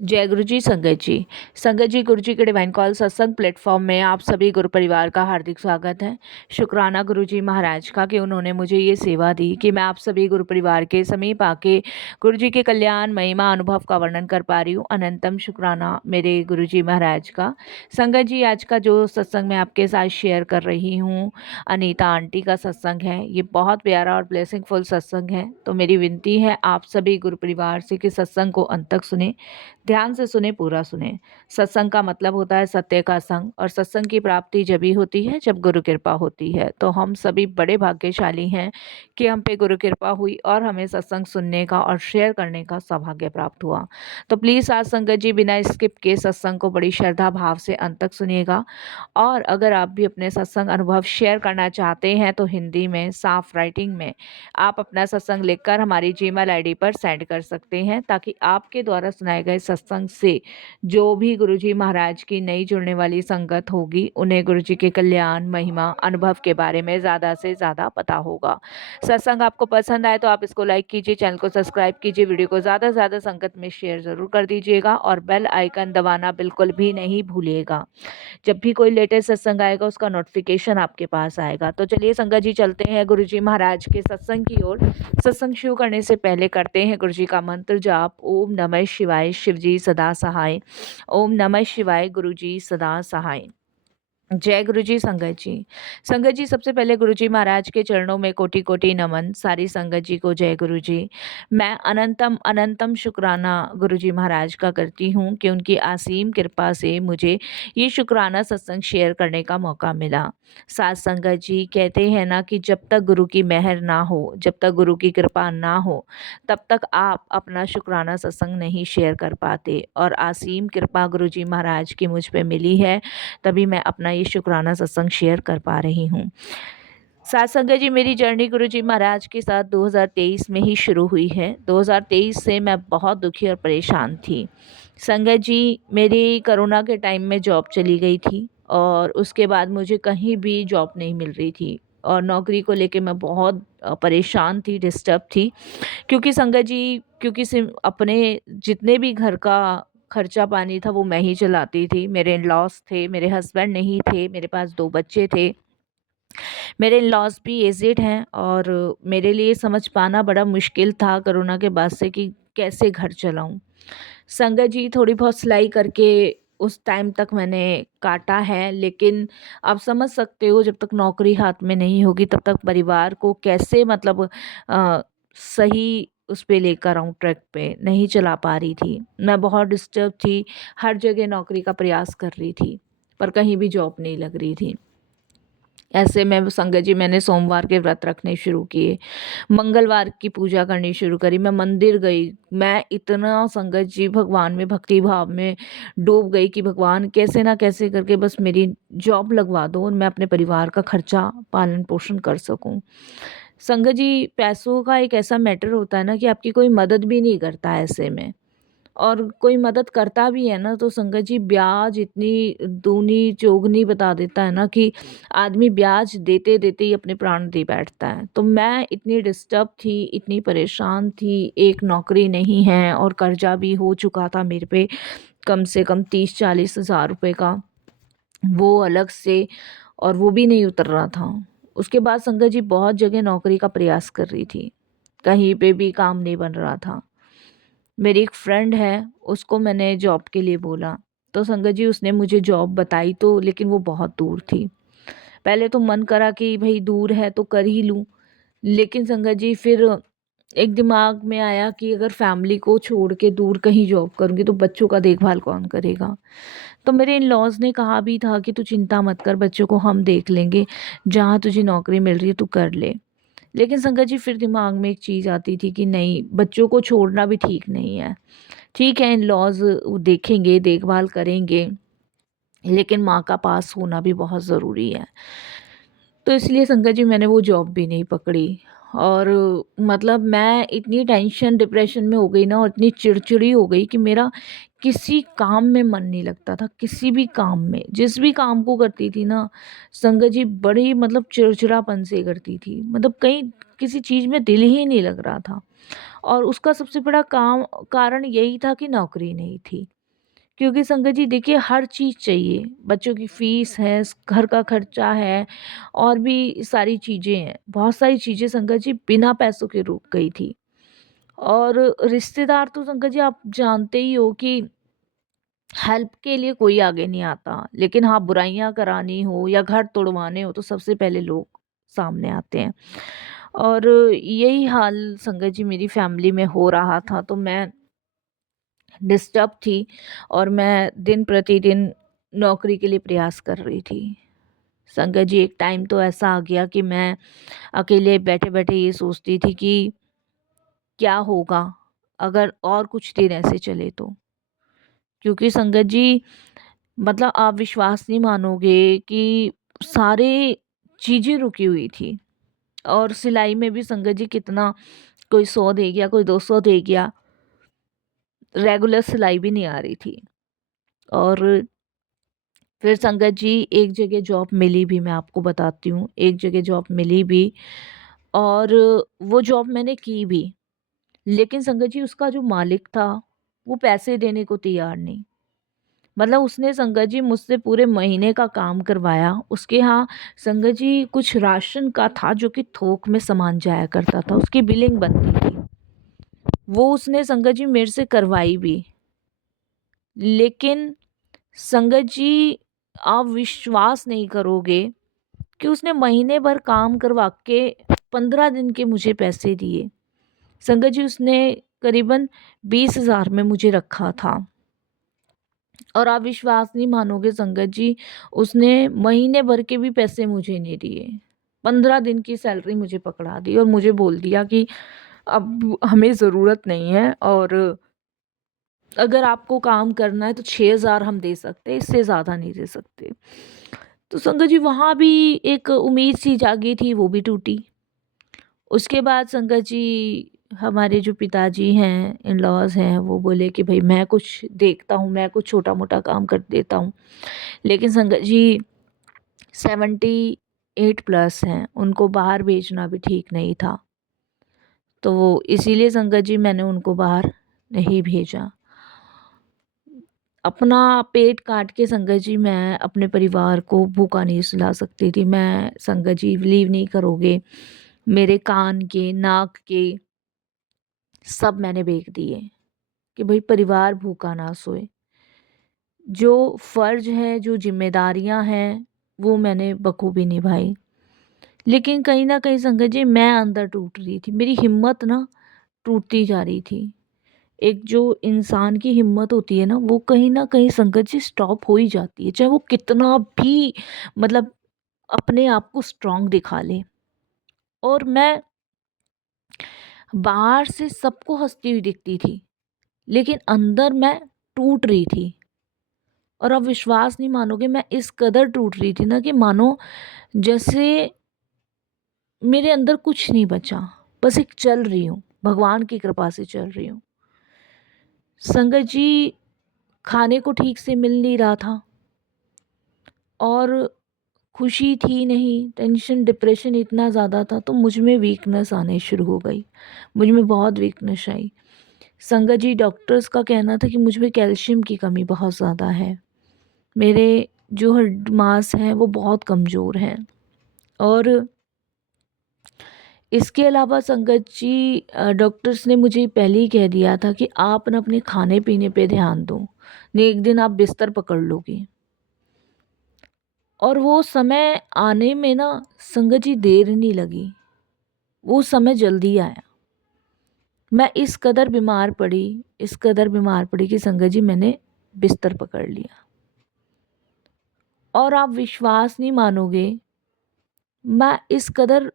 जय गुरु जी, संगत जी। संगत जी, गुरु जी के डिवाइन कॉल सत्संग प्लेटफॉर्म में आप सभी गुरु परिवार का हार्दिक स्वागत है। शुक्राना गुरु जी महाराज का कि उन्होंने मुझे ये सेवा दी कि मैं आप सभी गुरु परिवार के समीप आके गुरु जी के कल्याण महिमा अनुभव का वर्णन कर पा रही हूँ। अनंतम शुक्राना मेरे गुरु जी महाराज का। संगत जी, आज का जो सत्संग मैं आपके साथ शेयर कर रही हूँ, अनीता आंटी का सत्संग है। ये बहुत प्यारा और ब्लेसिंगफुल सत्संग है। तो मेरी विनती है आप सभी गुरु परिवार से कि सत्संग को अंत तक सुने, ध्यान से सुने, पूरा सुने। सत्संग का मतलब होता है सत्य का संग, और सत्संग की प्राप्ति जभी होती है जब गुरु कृपा होती है। तो हम सभी बड़े भाग्यशाली हैं कि हम पे गुरु कृपा हुई और हमें सत्संग सुनने का और शेयर करने का सौभाग्य प्राप्त हुआ। तो प्लीज़ आज संगत जी बिना स्किप के सत्संग को बड़ी श्रद्धा भाव से अंत तक सुनिएगा। और अगर आप भी अपने सत्संग अनुभव शेयर करना चाहते हैं तो हिंदी में साफ राइटिंग में आप अपना सत्संग लिखकर हमारी जीमेल आईडी पर सेंड कर सकते हैं, ताकि आपके द्वारा सुनाए गए सत्संग से जो भी गुरुजी महाराज की नई जुड़ने वाली संगत होगी उन्हें गुरुजी के कल्याण महिमा अनुभव के बारे में ज़्यादा से ज़्यादा पता होगा। सत्संग आपको पसंद आए तो आप इसको लाइक कीजिए, चैनल को सब्सक्राइब कीजिए, वीडियो को ज़्यादा से ज़्यादा संगत में शेयर ज़रूर कर दीजिएगा और बेल आइकन दबाना बिल्कुल भी नहीं भूलिएगा। जब भी कोई लेटेस्ट सत्संग आएगा उसका नोटिफिकेशन आपके पास आएगा। तो चलिए संगत जी, चलते हैं गुरुजी महाराज के सत्संग की ओर। सत्संग शुरू करने से पहले करते हैं गुरुजी का मंत्र जाप। ओम नमः शिवाय, शिवजी सदा सहाय। ओम नमः शिवाय, गुरुजी सदा सहाय। जय गुरु जी। संगत जी, संगत जी, सबसे पहले गुरु जी महाराज के चरणों में कोटि कोटि नमन। सारी संगत जी को जय गुरु जी। मैं अनंतम अनंतम शुक्राना गुरु जी महाराज का करती हूँ कि उनकी असीम कृपा से मुझे ये शुक्राना सत्संग शेयर करने का मौका मिला। साथ संगत जी, कहते हैं ना कि जब तक गुरु की मेहर ना हो, जब तक गुरु की कृपा ना हो, तब तक आप अपना शुक्राना सत्संग नहीं शेयर कर पाते। और असीम कृपा गुरु जी महाराज की मुझ पे मिली है, तभी मैं अपना ये शुक्राना सत्संग शेयर कर पा रही हूँ। साथ संगत जी, मेरी जर्नी गुरुजी महाराज के साथ 2023 में ही शुरू हुई है। 2023 से मैं बहुत दुखी और परेशान थी। संगत जी, मेरी कोरोना के टाइम में जॉब चली गई थी और उसके बाद मुझे कहीं भी जॉब नहीं मिल रही थी और नौकरी को लेके मैं बहुत परेशान थी, डिस्टर्ब थी। क्योंकि संगत जी, क्योंकि सिर्फ अपने जितने भी घर का खर्चा पानी था वो मैं ही चलाती थी। मेरे इन-लॉज़ थे, मेरे हस्बैंड नहीं थे, मेरे पास 2 बच्चे थे। मेरे इन-लॉज़ भी एजेड हैं और मेरे लिए समझ पाना बड़ा मुश्किल था कोरोना के बाद से कि कैसे घर चलाऊँ। संगत जी, थोड़ी बहुत सिलाई करके उस टाइम तक मैंने काटा है, लेकिन आप समझ सकते हो जब तक नौकरी हाथ में नहीं होगी तब तक परिवार को कैसे मतलब सही उस पे लेकर आऊँ, ट्रैक पे नहीं चला पा रही थी। मैं बहुत डिस्टर्ब थी, हर जगह नौकरी का प्रयास कर रही थी, पर कहीं भी जॉब नहीं लग रही थी। ऐसे में संगत जी, मैंने सोमवार के व्रत रखने शुरू किए, मंगलवार की पूजा करनी शुरू करी, मैं मंदिर गई। मैं इतना संगत जी भगवान में भक्ति भाव में डूब गई कि भगवान कैसे ना कैसे करके बस मेरी जॉब लगवा दो और मैं अपने परिवार का खर्चा पालन पोषण कर सकूं। संगत जी, पैसों का एक ऐसा मैटर होता है ना कि आपकी कोई मदद भी नहीं करता ऐसे में, और कोई मदद करता भी है ना तो संगत जी ब्याज इतनी दूनी चौगनी बता देता है ना कि आदमी ब्याज देते देते ही अपने प्राण दे बैठता है। तो मैं इतनी डिस्टर्ब थी, इतनी परेशान थी, एक नौकरी नहीं है और कर्जा भी हो चुका था मेरे पे कम से कम 30-40 हज़ार रुपए का, वो अलग से, और वो भी नहीं उतर रहा था। उसके बाद संगत जी बहुत जगह नौकरी का प्रयास कर रही थी, कहीं पे भी काम नहीं बन रहा था। मेरी एक फ्रेंड है, उसको मैंने जॉब के लिए बोला, तो संगत जी उसने मुझे जॉब बताई तो, लेकिन वो बहुत दूर थी। पहले तो मन करा कि भई दूर है तो कर ही लूँ, लेकिन संगत जी फिर एक दिमाग में आया कि अगर फैमिली को छोड़ के दूर कहीं जॉब करूँगी तो बच्चों का देखभाल कौन करेगा? तो मेरे इन-लॉज़ ने कहा भी था कि तू चिंता मत कर, बच्चों को हम देख लेंगे, जहाँ तुझे नौकरी मिल रही है तू कर ले। लेकिन संगत जी फिर दिमाग में एक चीज़ आती थी कि नहीं, बच्चों को छोड़ना भी ठीक नहीं है। ठीक है, इन-लॉज़ वो देखेंगे, देखभाल करेंगे, लेकिन माँ का पास होना भी बहुत ज़रूरी है। तो इसलिए संगत जी मैंने वो जॉब भी नहीं पकड़ी, और मतलब मैं इतनी टेंशन डिप्रेशन में हो गई ना और इतनी चिड़चिड़ी हो गई कि मेरा किसी काम में मन नहीं लगता था, किसी भी काम में। जिस भी काम को करती थी ना संगत जी, बड़ी मतलब चिड़चिड़ापन से करती थी, मतलब कहीं किसी चीज़ में दिल ही नहीं लग रहा था। और उसका सबसे बड़ा काम कारण यही था कि नौकरी नहीं थी। क्योंकि संगत जी देखिए हर चीज़ चाहिए, बच्चों की फ़ीस है, घर का खर्चा है और भी सारी चीज़ें हैं। बहुत सारी चीज़ें संगत जी बिना पैसों के रुक गई थी। और रिश्तेदार तो संगत जी आप जानते ही हो कि हेल्प के लिए कोई आगे नहीं आता, लेकिन हाँ, बुराइयाँ करानी हो या घर तोड़वाने हो तो सबसे पहले लोग सामने आते हैं। और यही हाल संगत जी मेरी फैमिली में हो रहा था, तो मैं डिस्टर्ब थी और मैं दिन प्रतिदिन नौकरी के लिए प्रयास कर रही थी। संगत जी एक टाइम तो ऐसा आ गया कि मैं अकेले बैठे-बैठे ये सोचती थी कि क्या होगा अगर और कुछ दिन ऐसे चले तो? क्योंकि संगत जी मतलब आप विश्वास नहीं मानोगे कि सारे चीज़ें रुकी हुई थी। और सिलाई में भी संगत जी कितना, कोई 100 दे गया, कोई 200 दे गया, रेगुलर सिलाई भी नहीं आ रही थी। और फिर संगत जी एक जगह जॉब मिली भी, मैं आपको बताती हूँ, एक जगह जॉब मिली भी और वो जॉब मैंने की भी। लेकिन संगत जी उसका जो मालिक था, वो पैसे देने को तैयार नहीं। मतलब उसने संगत जी मुझसे पूरे महीने का काम करवाया। उसके यहाँ संगत जी कुछ राशन का था जो कि थोक में सामान जाया करता था, उसकी बिलिंग बनती थी। वो उसने संगत जी मेरे से करवाई भी। लेकिन संगत जी आप विश्वास नहीं करोगे कि उसने महीने भर काम करवा के 15 दिन के मुझे पैसे दिए। संगत जी उसने करीबन 20,000 में मुझे रखा था। और आप विश्वास नहीं मानोगे संगत जी, उसने महीने भर के भी पैसे मुझे नहीं दिए। 15 दिन की सैलरी मुझे पकड़ा दी और मुझे बोल दिया कि अब हमें ज़रूरत नहीं है और अगर आपको काम करना है तो 6,000 हम दे सकते हैं, इससे ज़्यादा नहीं दे सकते। तो संगत जी वहाँ भी एक उम्मीद सी जागी थी, वो भी टूटी। उसके बाद संगत जी हमारे जो पिताजी हैं, इन-लॉज़ हैं, वो बोले कि भई मैं कुछ देखता हूँ, मैं कुछ छोटा-मोटा काम कर देता हूँ। लेकिन संगत जी 78 प्लस हैं, उनको बाहर भेजना भी ठीक नहीं था। तो इसीलिए संगत जी मैंने उनको बाहर नहीं भेजा। अपना पेट काट के संगत जी मैं अपने परिवार को भूखा नहीं सुला सकती थी। मैं संगत जी बिलीव नहीं करोगे, मेरे कान के, नाक के सब मैंने बेच दिए कि भई परिवार भूखा ना सोए। जो फ़र्ज़ है, जो ज़िम्मेदारियाँ हैं, वो मैंने बखूबी निभाई। लेकिन कहीं न कहीं संगत जी मैं अंदर टूट रही थी। मेरी हिम्मत ना टूटती जा रही थी। एक जो इंसान की हिम्मत होती है ना, वो कहीं न कहीं संगत जी स्टॉप हो ही जाती है। चाहे वो कितना भी मतलब अपने आप को स्ट्रॉन्ग दिखा ले। और मैं बाहर से सबको हँसती हुई दिखती थी, लेकिन अंदर मैं टूट रही थी। और आप विश्वास नहीं मानोगे, मैं इस कदर टूट रही थी ना कि मानो जैसे मेरे अंदर कुछ नहीं बचा, बस एक चल रही हूँ, भगवान की कृपा से चल रही हूँ। संगत जी खाने को ठीक से मिल नहीं रहा था और खुशी थी नहीं, टेंशन, डिप्रेशन इतना ज़्यादा था, तो मुझ में वीकनेस आने शुरू हो गई। मुझ में बहुत वीकनेस आई। संगत जी डॉक्टर्स का कहना था कि मुझ में कैल्शियम की कमी बहुत ज़्यादा है। मेरे जो हड्ड मांस हैं वो बहुत कमज़ोर हैं। और इसके अलावा संगत जी डॉक्टर्स ने मुझे पहले ही कह दिया था कि आप ना अपने खाने-पीने पे ध्यान दो, नहीं एक दिन आप बिस्तर पकड़ लोगी। और वो समय आने में ना संगत जी देर नहीं लगी, वो समय जल्दी आया। मैं इस कदर बीमार पड़ी, इस कदर बीमार पड़ी कि संगत जी मैंने बिस्तर पकड़ लिया। और आप विश्वास नहीं मानोगे, मैं इस कदर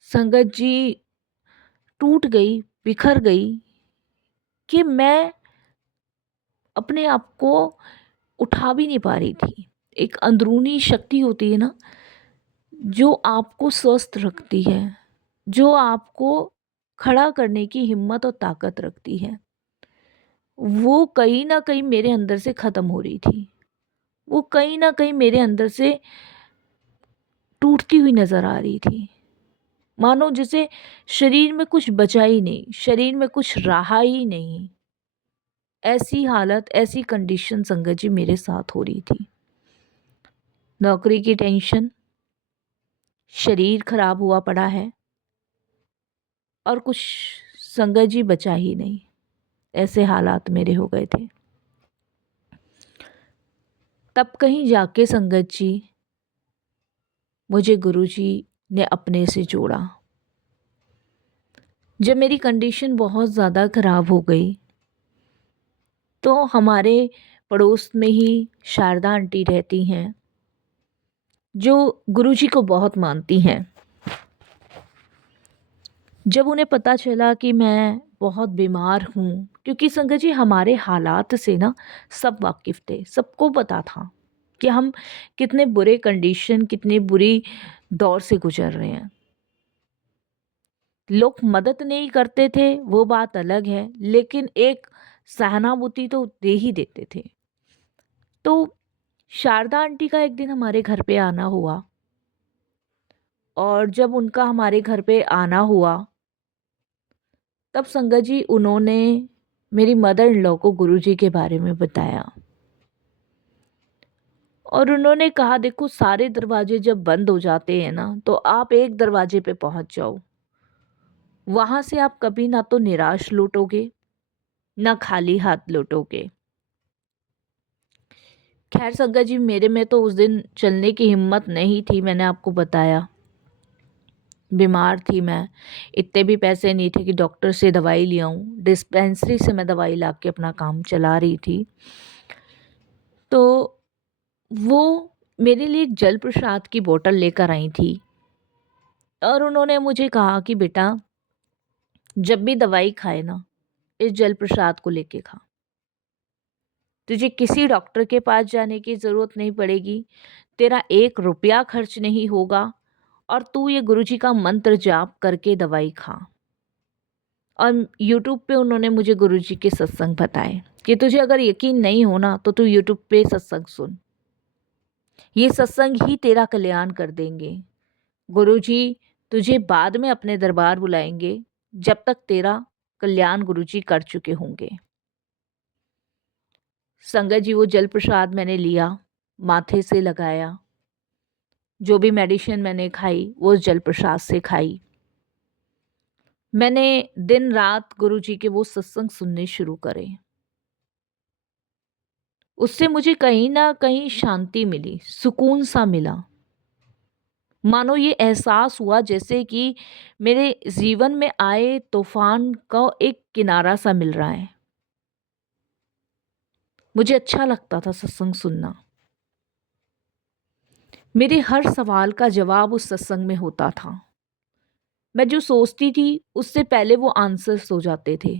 संगत जी टूट गई, बिखर गई कि मैं अपने आप को उठा भी नहीं पा रही थी। एक अंदरूनी शक्ति होती है ना, जो आपको स्वस्थ रखती है, जो आपको खड़ा करने की हिम्मत और ताकत रखती है, वो कहीं न कहीं मेरे अंदर से ख़त्म हो रही थी। वो कहीं न कहीं मेरे अंदर से टूटती हुई नज़र आ रही थी। मानो जैसे शरीर में कुछ बचा ही नहीं, शरीर में कुछ रहा ही नहीं। ऐसी हालत, ऐसी कंडीशन संगत जी मेरे साथ हो रही थी। नौकरी की टेंशन, शरीर खराब हुआ पड़ा है और कुछ संगत जी बचा ही नहीं। ऐसे हालात मेरे हो गए थे। तब कहीं जाके संगत जी मुझे गुरुजी ने अपने से जोड़ा। जब मेरी कंडीशन बहुत ज़्यादा ख़राब हो गई तो हमारे पड़ोस में ही शारदा आंटी रहती हैं, जो गुरुजी को बहुत मानती हैं। जब उन्हें पता चला कि मैं बहुत बीमार हूँ, क्योंकि संगत जी हमारे हालात से ना सब वाकिफ़ थे, सबको पता था कि हम कितने बुरे कंडीशन, कितनी बुरी दौर से गुजर रहे हैं। लोग मदद नहीं करते थे वो बात अलग है, लेकिन एक सहानुभूति तो दे ही देते थे। तो शारदा आंटी का एक दिन हमारे घर पे आना हुआ, और जब उनका हमारे घर पे आना हुआ तब संगत जी उन्होंने मेरी मदर इन लॉ को गुरुजी के बारे में बताया। और उन्होंने कहा देखो, सारे दरवाजे जब बंद हो जाते हैं ना, तो आप एक दरवाजे पे पहुंच जाओ। वहां से आप कभी ना तो निराश लौटोगे, ना खाली हाथ लौटोगे। खैर संगत जी, मेरे में तो उस दिन चलने की हिम्मत नहीं थी। मैंने आपको बताया बीमार थी मैं, इतने भी पैसे नहीं थे कि डॉक्टर से दवाई ले आऊँ। डिस्पेंसरी से मैं दवाई ला के अपना काम चला रही थी। तो वो मेरे लिए एक जल प्रसाद की बोतल लेकर आई थी, और उन्होंने मुझे कहा कि बेटा, जब भी दवाई खाए ना, इस जल प्रसाद को लेके खा। तुझे किसी डॉक्टर के पास जाने की ज़रूरत नहीं पड़ेगी, तेरा 1 रुपया खर्च नहीं होगा, और तू ये गुरुजी का मंत्र जाप करके दवाई खा। और यूट्यूब पे उन्होंने मुझे गुरुजी के सत्संग बताए कि तुझे अगर यकीन नहीं होना तो तू यूट्यूब पे सत्संग सुन, ये सत्संग ही तेरा कल्याण कर देंगे। गुरुजी तुझे बाद में अपने दरबार बुलाएंगे, जब तक तेरा कल्याण गुरुजी कर चुके होंगे। संगत जी, वो जल प्रसाद मैंने लिया, माथे से लगाया, जो भी मेडिसिन मैंने खाई वो उस जल प्रसाद से खाई। मैंने दिन रात गुरुजी के वो सत्संग सुनने शुरू करे। उससे मुझे कहीं ना कहीं शांति मिली, सुकून सा मिला। मानो ये एहसास हुआ जैसे कि मेरे जीवन में आए तूफान का एक किनारा सा मिल रहा है। मुझे अच्छा लगता था सत्संग सुनना। मेरे हर सवाल का जवाब उस सत्संग में होता था। मैं जो सोचती थी उससे पहले वो आंसर्स हो जाते थे,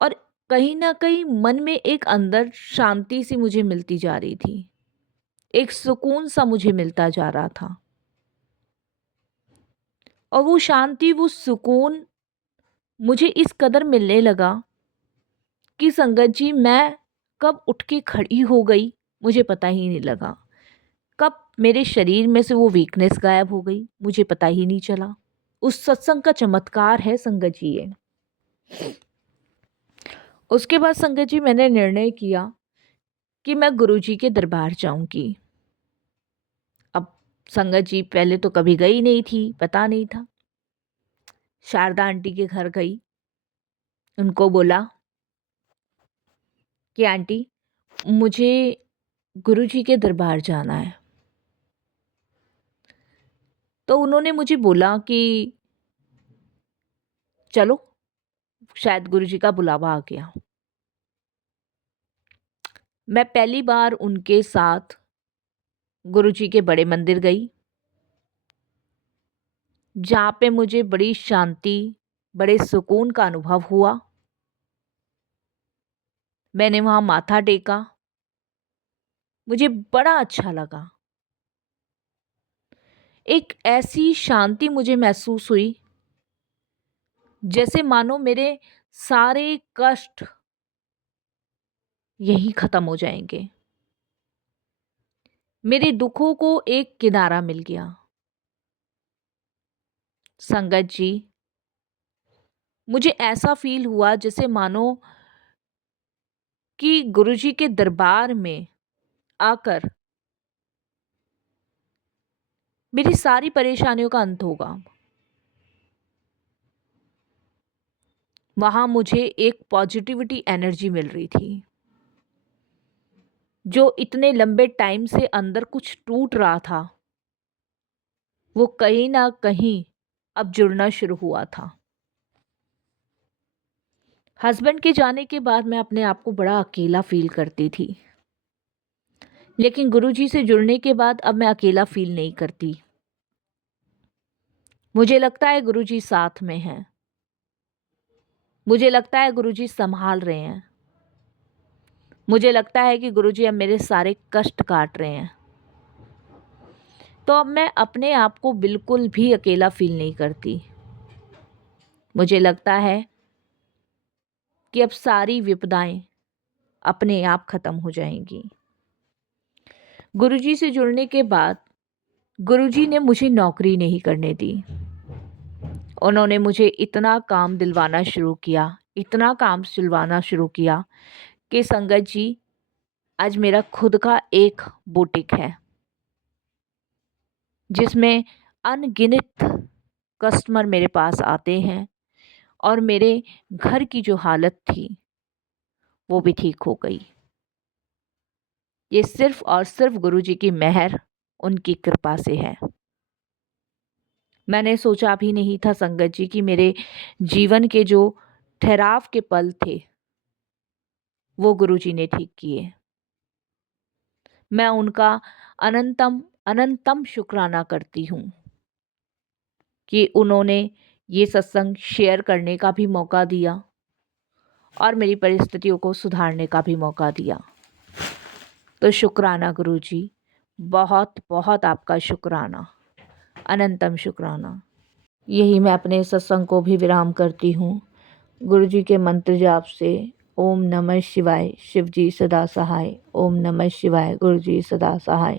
और कहीं ना कहीं मन में एक अंदर शांति सी मुझे मिलती जा रही थी, एक सुकून सा मुझे मिलता जा रहा था। और वो शांति, वो सुकून मुझे इस कदर मिलने लगा कि संगत जी मैं कब उठ के खड़ी हो गई मुझे पता ही नहीं लगा। कब मेरे शरीर में से वो वीकनेस गायब हो गई मुझे पता ही नहीं चला। उस सत्संग का चमत्कार है संगत जी ये। उसके बाद संगत जी मैंने निर्णय किया कि मैं गुरुजी के दरबार जाऊंगी। अब संगत जी पहले तो कभी गई नहीं थी, पता नहीं था। शारदा आंटी के घर गई, उनको बोला कि आंटी, मुझे गुरुजी के दरबार जाना है। तो उन्होंने मुझे बोला कि चलो, शायद गुरुजी का बुलावा आ गया। मैं पहली बार उनके साथ गुरुजी के बड़े मंदिर गई, जहाँ पे मुझे बड़ी शांति, बड़े सुकून का अनुभव हुआ। मैंने वहाँ माथा टेका, मुझे बड़ा अच्छा लगा। एक ऐसी शांति मुझे महसूस हुई जैसे मानो मेरे सारे कष्ट यहीं ख़त्म हो जाएंगे। मेरे दुखों को एक किनारा मिल गया। संगत जी, मुझे ऐसा फ़ील हुआ जैसे मानो कि गुरुजी के दरबार में आकर मेरी सारी परेशानियों का अंत होगा। वहाँ मुझे एक पॉजिटिविटी एनर्जी मिल रही थी। जो इतने लंबे टाइम से अंदर कुछ टूट रहा था, वो कहीं न कहीं अब जुड़ना शुरू हुआ था। हस्बैंड के जाने के बाद मैं अपने आप को बड़ा अकेला फ़ील करती थी। लेकिन गुरुजी से जुड़ने के बाद अब मैं अकेला फ़ील नहीं करती। मुझे लगता है गुरुजी साथ में हैं। मुझे लगता है गुरुजी सँभाल रहे हैं। मुझे लगता है कि गुरुजी अब मेरे सारे कष्ट काट रहे हैं। तो अब मैं अपने आप को बिल्कुल भी अकेला फ़ील नहीं करती। मुझे लगता है कि अब सारी विपदाएँ अपने आप ख़त्म हो जाएँगी। गुरुजी से जुड़ने के बाद गुरुजी ने मुझे नौकरी नहीं करने दी। उन्होंने मुझे इतना काम दिलवाना शुरू किया, इतना काम सिलवाना शुरू किया कि संगत जी, आज मेरा खुद का एक बुटीक है, जिसमें अनगिनत कस्टमर मेरे पास आते हैं और मेरे घर की जो हालत थी, वो भी ठीक हो गई। ये सिर्फ़ और सिर्फ़ गुरुजी की मेहर, उनकी कृपा से है। मैंने सोचा भी नहीं था संगत जी कि मेरे जीवन के जो ठहराव के पल थे, वो गुरुजी ने ठीक किए। मैं उनका अनंतम अनंतम शुक्राना करती हूँ कि उन्होंने ये सत्संग शेयर करने का भी मौका दिया और मेरी परिस्थितियों को सुधारने का भी मौका दिया। तो शुक्राना गुरुजी, बहुत बहुत आपका शुक्राना, अनंतम शुक्राना। यही मैं अपने सत्संग को भी विराम करती हूँ गुरुजी के मंत्र जाप से। ओम नमः शिवाय, शिव जी सदा सहाय। ओम नमः शिवाय, गुरुजी सदा सहाय।